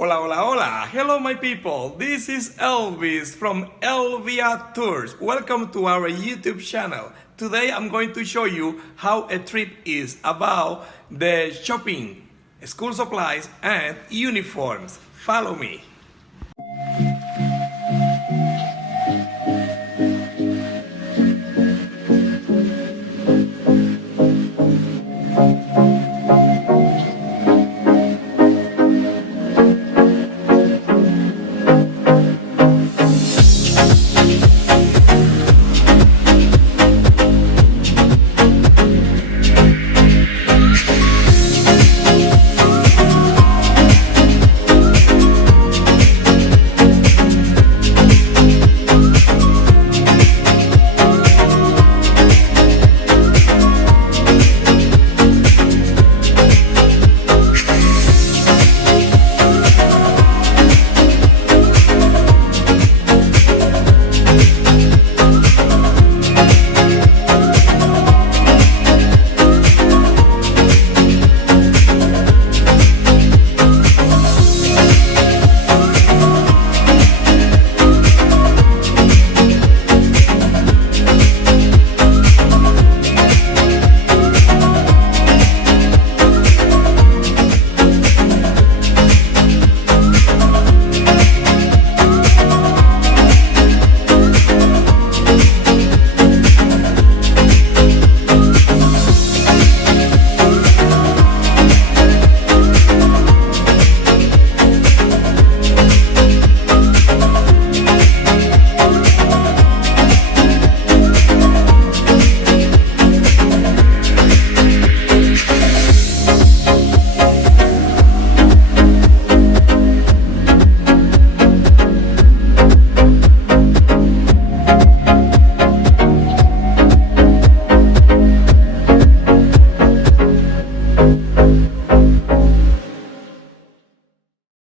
Hola, hola, hola! Hello, my people! This is Elvis from Elbia Tours. Welcome to our YouTube channel. Today I'm going to show you how a trip is about the shopping, school supplies, and uniforms. Follow me.